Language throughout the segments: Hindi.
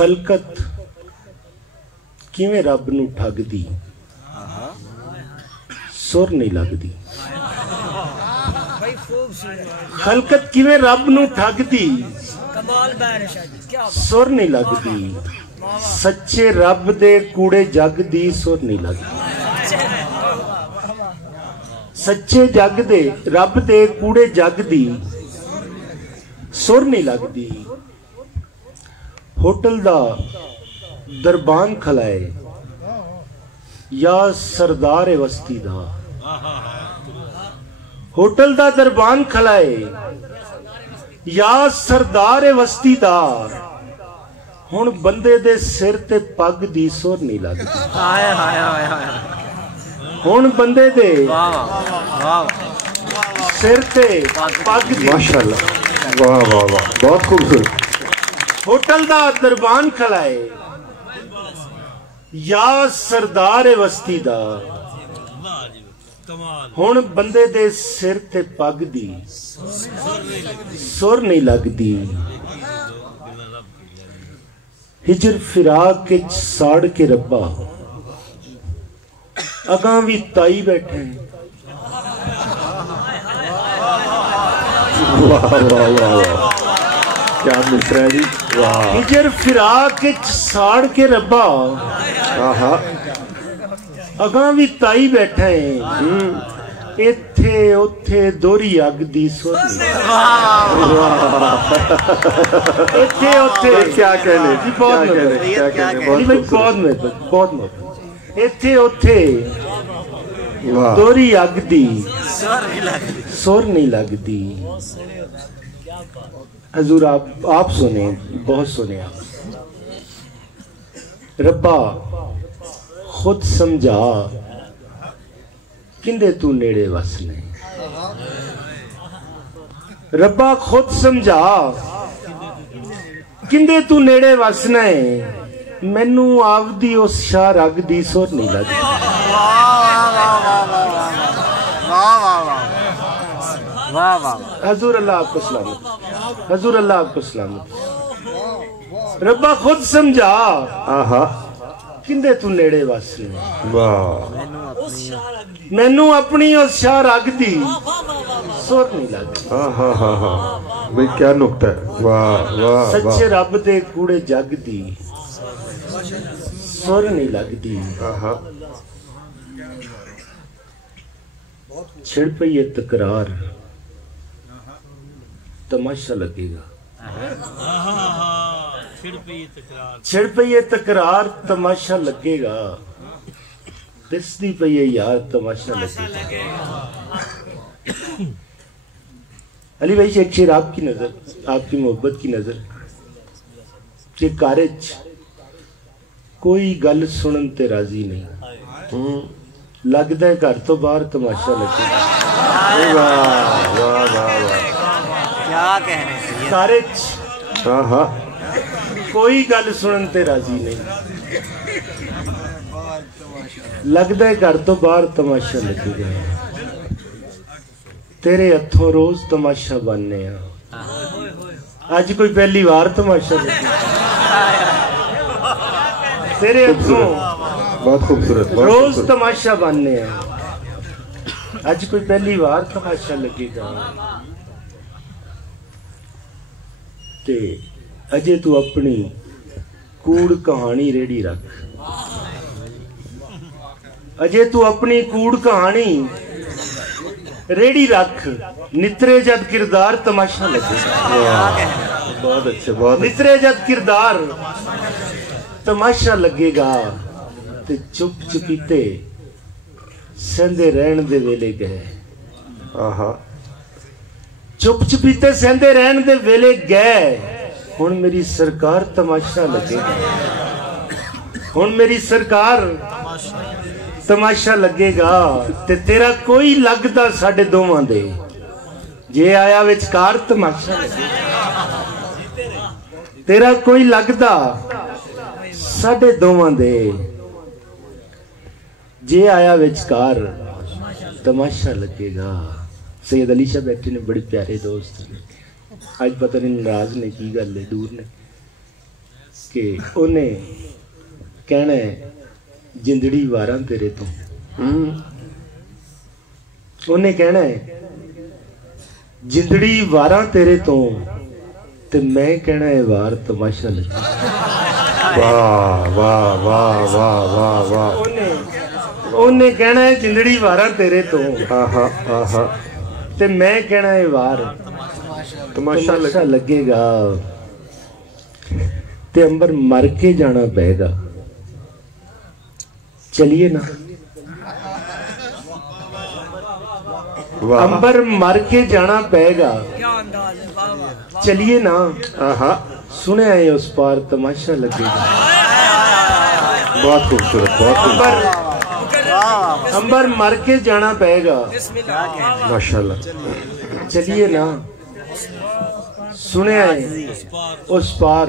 खलकत किवें रब नूं ठगदी, सुर नहीं लगदी। खलकत किवें रब नूं ठगदी, सुर नहीं लगदी। सच्चे रब दे कूड़े जग दी सुर नहीं लगदी। सच्चे जग दे रब दे कूड़े जग दी सुर नहीं लगदी। होटल दा दरबान खलाए या सरदार वस्ती दा, होटल दा दरबान खलाए या सरदार वस्ती दा, हुण बंदे दे सिर ते पग दी सुर नहीं लगदी। हुण बंदे दे सिर ते पग दी, माशाअल्लाह, वाह वाह वाह, बहुत खूबसूरत। होटल दा दरबान खलाए या सरदार वस्ती दा, हुण बंदे दे सिर ते पग दी सुर नहीं लगदी। हिजर फिराक के साड़ के रब्बा, अगां भी ताई बैठे। वाह वाह वाह वाह, क्या मिसरा जी, वाह। हिजर फिराक के साड़ के रब्बा, अगां भी ताई बैठे। इत्थे उथे दोहरी अग दी सुर। इत्थे उथे क्या कहने जी, बहुत महत्व, बहुत महत्व। इत्थे उथे दोहरी अग दी सुर नहीं लगदी। हजूर आप सुने, बहुत सुने आप। रब्बा खुद समझा किंदे तू नेड़े वसने। रब्बा खुद समझा किंदे तू नेड़े वसना है। मैनू आपदी उस शाह रग दी सुर नहीं लगदी। हजूर अल्लाह आपको सलामत, हजूर अल्लाह आपको सलामत। रब्बा खुद समझा किंदे तू नेड़े वसने। वाह, मैनू अपनी उस शाह रग दी सुर नहीं लगदी। भाई क्या नुक्ता है, वाह वाह। सच्चे रब दे कूड़े जग दी सुर नहीं लगदी। छिड़ पई ये तकरार, तमाशा लगेगा। छिड़ पई ये तकरार, तमाशा लगेगा। दिसदी पई है यार, तमाशा लगेगा। अली भाई एक शेर आपकी नजर, आपकी मोहब्बत की नजर के कारज कोई गल सुनन ते राजी नहीं। लगदा है घर तो बाहर तमाशा लगेगा। क्या कह रहे कारज कोई गल सुनन ते राजी नहीं। लगदा है घर तो बाहर तमाशा लगेगा। तेरे हथों रोज तमाशा बनने। अज कोई पहली बार तमाशा लगेगा। तेरे हथों बहुत खूबसूरत रोज तमाशा बनने। अज कोई पहली बार तमाशा लगेगा। ते अजे तू अपनी कूड़ कहानी रेडी रख। अजे तू अपनी कूड़ कहानी रेडी रख। नितरे जद किरदार तमाशा लगेगा। बहुत अच्छे, बहुत नितरे जद किरदार तमाशा लगेगा। ते चुप चुपीते सहंदे रहन दे वेले गए। चुप चुपीते सहंदे रहन दे वेले गए। हुण मेरी सरकार तमाशा लगेगा। हुण मेरी सरकार तमाशा लगेगा। ते तेरा कोई लगदा साडे दोवां दे जे आया विचकार तमाशा लगेगा। तेरा कोई लगदा साडे दोवां दे जे आया विचकार तमाशा लगेगा। सैयद अली शाह बैठे ने, बड़े प्यारे दोस्त। आज पता नहीं नाराज ने की गल है, दूर ने। कि उन्हें कहना है जिंदड़ी वारा तेरे तो, उन्हें कहना है जिंदड़ी वारा तेरे तो, ते मैं कहना है वार तमाशा लगे। वाह वाह वाह वाह वाह वाह। उन्हें कहना है जिंदड़ी वारा तेरे तो, आहा आहा, ते मैं कहना है वार तमाशा लगेगा। ते अंबर मर के जाना पेगा, चलिए ना। अंबर मर के जाना पेगा, चलिए ना। आहा, सुने आए उस पार तमाशा लगेगा। बहुत खूबसूरत, बहुत खूबसूरत। अंबर मर के जाना पेगा, माशाल्लाह। चलिए ना। सुने आए उस पार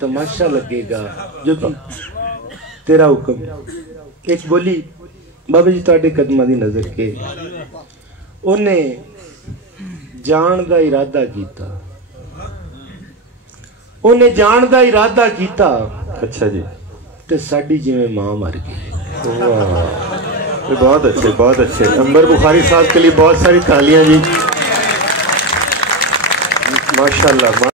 तमाशा लगेगा जो तुम तेरा हुक्म। एक बोली बाबा जी तुहाडे कदमां दी नजर के उन्हें जान दा इरादा कीता, उन्हें जान दा इरादा कीता। अच्छा जी। ते साडी जिवें मां मर गई। वाह, बहुत अच्छे, बहुत अच्छे। अंबर बुखारी साहब के लिए बहुत सारी तालियां जी, माशाल्लाह।